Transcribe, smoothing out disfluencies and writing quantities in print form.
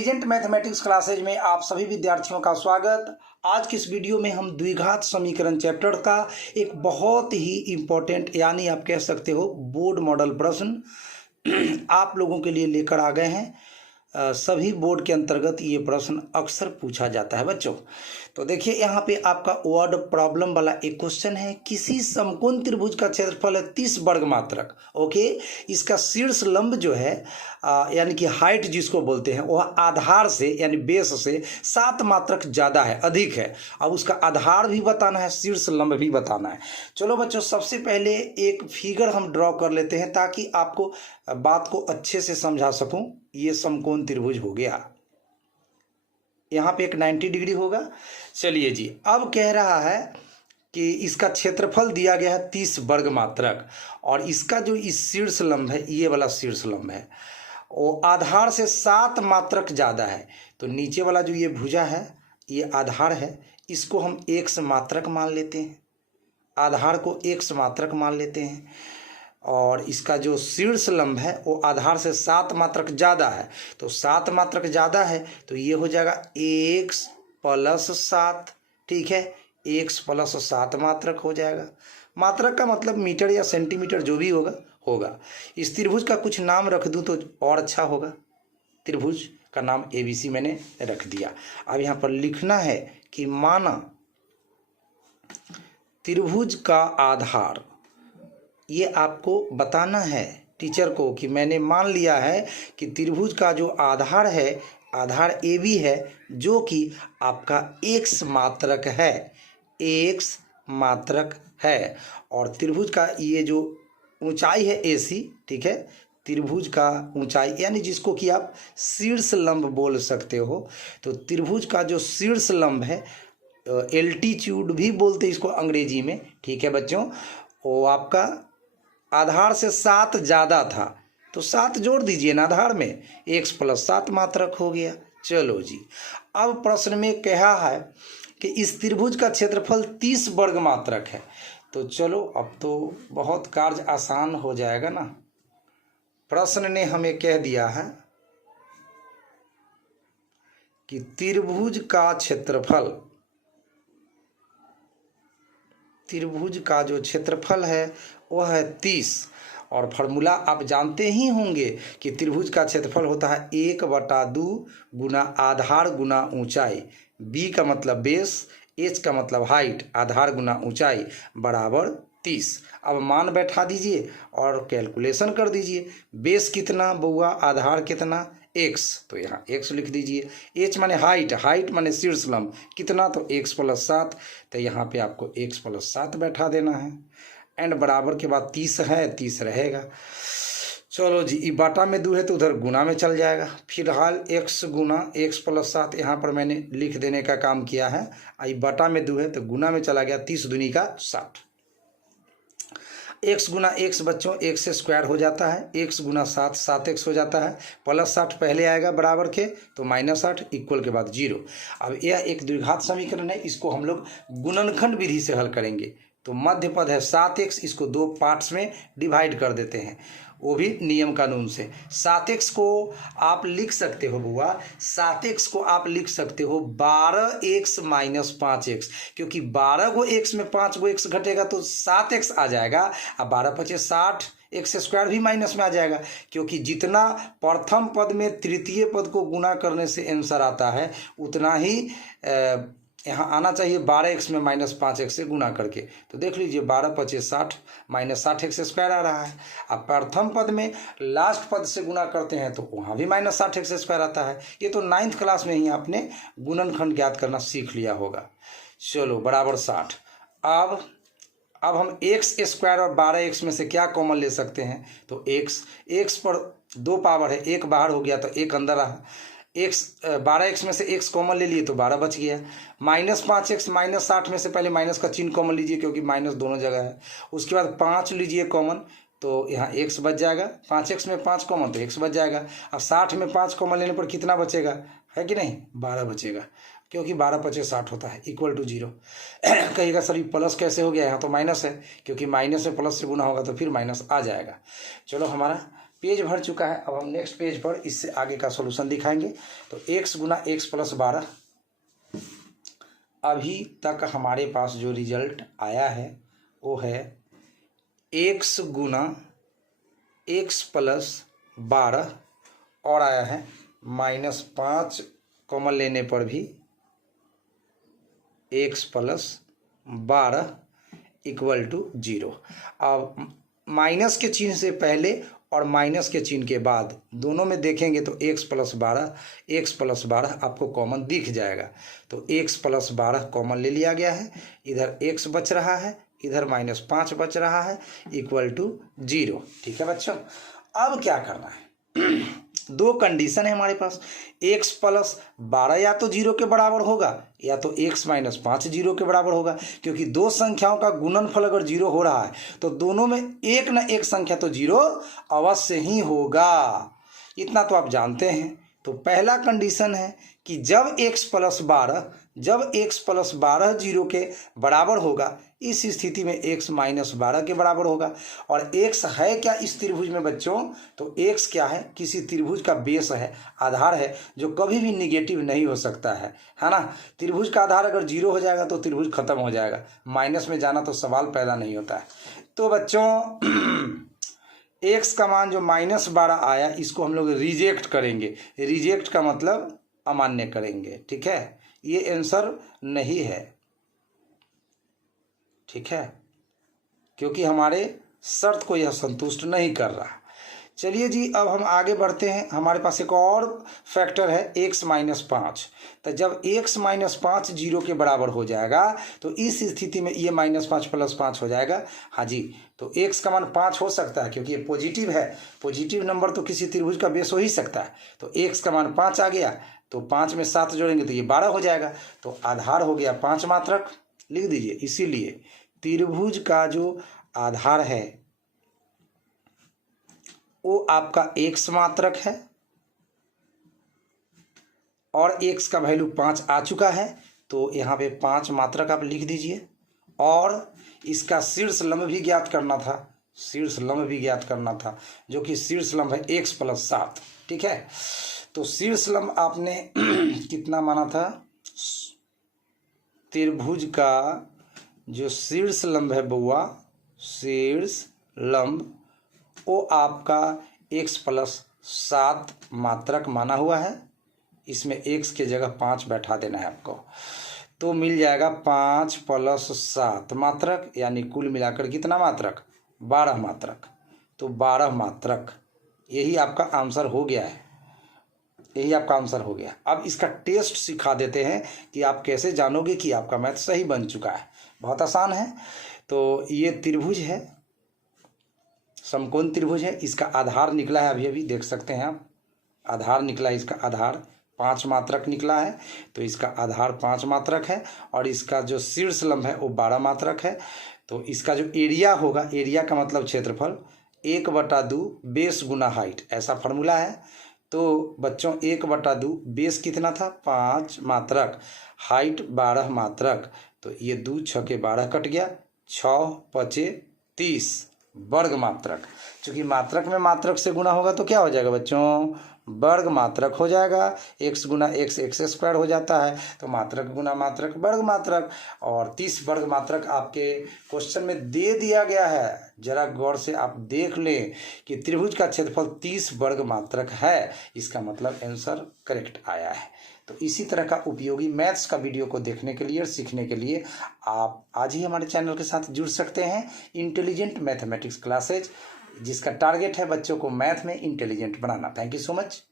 Intelligent mathematics classes में आप सभी विद्यार्थियों का स्वागत। आज की इस वीडियो में हम द्विघात समीकरण चैप्टर का एक बहुत ही इम्पोर्टेंट यानी आप कह सकते हो बोर्ड मॉडल प्रश्न आप लोगों के लिए लेकर आ गए हैं। सभी बोर्ड के अंतर्गत ये प्रश्न अक्सर पूछा जाता है बच्चों। तो देखिए यहाँ पे आपका वर्ड प्रॉब्लम वाला एक क्वेश्चन है। किसी समकोण त्रिभुज का क्षेत्रफल है 30 वर्ग मात्रक। ओके, इसका शीर्ष लंब जो है यानी कि हाइट जिसको बोलते हैं वह आधार से यानी बेस से 7 मात्रक ज़्यादा है, अधिक है। अब उसका आधार भी बताना है, शीर्ष लंब भी बताना है। चलो बच्चों, सबसे पहले एक फिगर हम ड्रॉ कर लेते हैं ताकि आपको बात को अच्छे से समझा सकूं। ये समकोण त्रिभुज हो गया, यहाँ पे एक 90 डिग्री होगा। चलिए जी, अब कह रहा है कि इसका क्षेत्रफल दिया गया है 30 वर्ग मात्रक और इसका जो इस शीर्ष लंब है, ये वाला शीर्ष लंब है, वो आधार से 7 मात्रक ज़्यादा है। तो नीचे वाला जो ये भुजा है ये आधार है, इसको हम x मात्रक मान लेते हैं, आधार को x मात्रक मान लेते हैं। और इसका जो शीर्ष लंब है वो आधार से 7 मात्रक ज़्यादा है। तो 7 मात्रक ज़्यादा है तो ये हो जाएगा x + 7। ठीक है, x + 7 मात्रक हो जाएगा। मात्रक का मतलब मीटर या सेंटीमीटर जो भी होगा। इस त्रिभुज का कुछ नाम रख दूं तो और अच्छा होगा। त्रिभुज का नाम ABC मैंने रख दिया। अब यहाँ पर लिखना है कि माना त्रिभुज का आधार, ये आपको बताना है टीचर को कि मैंने मान लिया है कि त्रिभुज का जो आधार है, आधार AB है, जो कि आपका x मात्रक है, x मात्रक है। और त्रिभुज का ये जो ऊंचाई है AC, ठीक है, त्रिभुज का ऊंचाई यानी जिसको कि आप शीर्ष लंब बोल सकते हो। तो त्रिभुज का जो शीर्ष लंब है, एल्टीट्यूड भी बोलते हैं इसको अंग्रेजी में। ठीक है बच्चों, वो आपका आधार से 7 ज़्यादा था तो 7 जोड़ दीजिए ना आधार में, x + 7 मात्रक हो गया। चलो जी, अब प्रश्न में कहा है कि इस त्रिभुज का क्षेत्रफल 30 वर्ग मात्रक है। तो चलो अब तो बहुत कार्य आसान हो जाएगा ना। प्रश्न ने हमें कह दिया है कि त्रिभुज का क्षेत्रफल, त्रिभुज का जो क्षेत्रफल है वह है 30। और फार्मूला आप जानते ही होंगे कि त्रिभुज का क्षेत्रफल होता है 1/2 गुना आधार गुना ऊंचाई। B का मतलब बेस, H का मतलब हाइट, आधार गुना ऊंचाई बराबर 30। अब मान बैठा दीजिए और कैलकुलेशन कर दीजिए। बेस कितना बउआ, आधार कितना x, तो यहाँ x लिख दीजिए। h माने हाइट, हाइट माने शीर्ष लंब कितना, तो x + 7। तो यहाँ पे आपको x + 7 बैठा देना है। एंड बराबर के बाद 30 है, 30 रहेगा। चलो जी, ई बाटा में 2 है तो उधर गुना में चल जाएगा। फिलहाल x गुना x + 7 यहाँ पर मैंने लिख देने का काम किया है। आई बाटा में 2 है तो गुना में चला गया, 30 दूनी का 60। x गुना x बच्चों x² हो जाता है, x गुना 7 7x हो जाता है, +60 पहले आएगा बराबर के तो -8 इक्वल के बाद 0। अब यह एक द्विघात समीकरण है, इसको हम लोग गुणनखंड विधि से हल करेंगे। तो मध्य पद है 7x, इसको 2 पार्ट्स में डिवाइड कर देते हैं, वो भी नियम कानून से। 7x को आप लिख सकते हो बुआ, 7x को आप लिख सकते हो 12x - 5x, क्योंकि 12 को x में 5 को x घटेगा तो 7x आ जाएगा। अब 12 × 5 = 60, x² भी माइनस में आ जाएगा, क्योंकि जितना प्रथम पद में तृतीय पद को गुना करने से आंसर आता है उतना ही यहाँ आना चाहिए 12x में -5x से गुना करके। तो देख लीजिए 12 × 5 = 60 -60x² आ रहा है। अब प्रथम पद में लास्ट पद से गुना करते हैं तो वहाँ भी -60x² आता है। ये तो 9th क्लास में ही आपने गुणनखंड ज्ञात करना सीख लिया होगा। चलो बराबर 60। अब हम x² और 12x में से क्या कॉमन ले सकते हैं, तो x पर 2 पावर है, 1 बाहर हो गया तो 1 अंदर रहा। 12x में से x कॉमन ले लिए तो 12 बच गया। -5x -60 में से पहले माइनस का चिन्ह कॉमन लीजिए क्योंकि माइनस दोनों जगह है। उसके बाद 5 लीजिए कॉमन तो यहाँ x बच जाएगा। 5x में 5 कॉमन तो x बच जाएगा। अब 60 में 5 कॉमन लेने पर कितना बचेगा, है कि नहीं, 12 बचेगा, क्योंकि 12 × 5 = 60 होता है, इक्वल टू 0। कहिएगा सर ये प्लस कैसे हो गया, यहाँ तो माइनस है, क्योंकि माइनस में प्लस से गुना होगा तो फिर माइनस आ जाएगा। चलो हमारा पेज भर चुका है। अब हम नेक्स्ट पेज पर इससे आगे का सॉल्यूशन दिखाएंगे। तो x गुना x प्लस 12, अभी तक हमारे पास जो रिजल्ट आया है वो है x गुना x प्लस 12 और आया है -5 कॉमन लेने पर भी x प्लस 12 इक्वल टू 0। अब माइनस के चिन्ह से पहले और माइनस के चिन्ह के बाद दोनों में देखेंगे तो x प्लस 12 आपको कॉमन दिख जाएगा। तो x प्लस 12 कॉमन ले लिया गया है, इधर x बच रहा है, इधर -5 बच रहा है, इक्वल टू 0। ठीक है बच्चों, अब क्या करना है? दो कंडीशन है हमारे पास, x प्लस 12 या तो 0 के बराबर होगा या तो x माइनस 5 0 के बराबर होगा, क्योंकि दो संख्याओं का गुणनफल अगर 0 हो रहा है तो दोनों में एक न एक संख्या तो 0 अवश्य ही होगा। इतना तो आप जानते हैं। तो पहला कंडीशन है कि जब x प्लस 12 0 के बराबर होगा, इस स्थिति में x माइनस 12 के बराबर होगा। और x है क्या इस त्रिभुज में बच्चों? तो x क्या है? किसी त्रिभुज का बेस है, आधार है, जो कभी भी निगेटिव नहीं हो सकता है ना। त्रिभुज का आधार अगर 0 हो जाएगा तो त्रिभुज खत्म हो जाएगा, माइनस में जाना तो सवाल पैदा नहीं होता है। तो बच्चों x का मान जो -12 आया, इसको हम लोग रिजेक्ट करेंगे। रिजेक्ट का मतलब अमान्य करेंगे। ठीक है, ये आंसर नहीं है। ठीक है, क्योंकि हमारे शर्त को यह संतुष्ट नहीं कर रहा। चलिए जी, अब हम आगे बढ़ते हैं। हमारे पास एक और फैक्टर है x माइनस 5। तो जब x माइनस 5 0 के बराबर हो जाएगा तो इस स्थिति में ये -5 प्लस 5 हो जाएगा। हाँ जी, तो x का मान 5 हो सकता है क्योंकि ये पॉजिटिव है। पॉजिटिव नंबर तो किसी त्रिभुज का बेस हो ही सकता है। तो x का मान 5 आ गया, तो 5 में 7 जोड़ेंगे तो ये 12 हो जाएगा। तो आधार हो गया 5 मात्रक, लिख दीजिए। इसीलिए त्रिभुज का जो आधार है वो आपका x मात्रक है और x का वैल्यू 5 आ चुका है, तो यहाँ पे 5 मात्रक आप लिख दीजिए। और इसका शीर्ष लंब भी ज्ञात करना था, शीर्ष लंब भी ज्ञात करना था, जो कि शीर्ष लंब है x प्लस 7। ठीक है, तो शीर्ष लंब आपने कितना माना था? त्रिभुज का जो शीर्ष लंब है बउआ, शीर्ष लंब वो आपका x प्लस 7 मात्रक माना हुआ है। इसमें x के जगह 5 बैठा देना है आपको, तो मिल जाएगा 5 प्लस 7 मात्रक, यानी कुल मिलाकर कितना मात्रक? 12 मात्रक। तो 12 मात्रक, यही आपका आंसर हो गया है, यही आपका आंसर हो गया। अब इसका टेस्ट सिखा देते हैं कि आप कैसे जानोगे कि आपका मैथ सही बन चुका है। बहुत आसान है। तो ये त्रिभुज है, समकोण त्रिभुज है। इसका आधार निकला है, अभी अभी देख सकते हैं आप, आधार निकला है। इसका आधार 5 मात्रक निकला है, तो इसका आधार 5 मात्रक है। और इसका जो शीर्ष लंब है वो 12 मात्रक है। तो इसका जो एरिया होगा, एरिया का मतलब क्षेत्रफल, 1/2 बेस गुना हाइट, ऐसा फॉर्मूला है। तो बच्चों 1/2 बेस कितना था? 5 मात्रक, हाइट 12 मात्रक। तो ये 2 6 के 12 कट गया, 6 5 30 वर्ग मात्रक। चूंकि मात्रक में मात्रक से गुना होगा तो क्या हो जाएगा बच्चों? वर्ग मात्रक हो जाएगा। x गुना x x स्क्वायर हो जाता है, तो मात्रक गुना मात्रक वर्ग मात्रक। और 30 वर्ग मात्रक आपके क्वेश्चन में दे दिया गया है। जरा गौर से आप देख लें कि त्रिभुज का क्षेत्रफल 30 वर्ग मात्रक है, इसका मतलब आंसर करेक्ट आया है। तो इसी तरह का उपयोगी मैथ्स का वीडियो को देखने के लिए और सीखने के लिए आप आज ही हमारे चैनल के साथ जुड़ सकते हैं। इंटेलिजेंट मैथमेटिक्स क्लासेज, जिसका टारगेट है बच्चों को मैथ में intelligent banana. Thank you so much.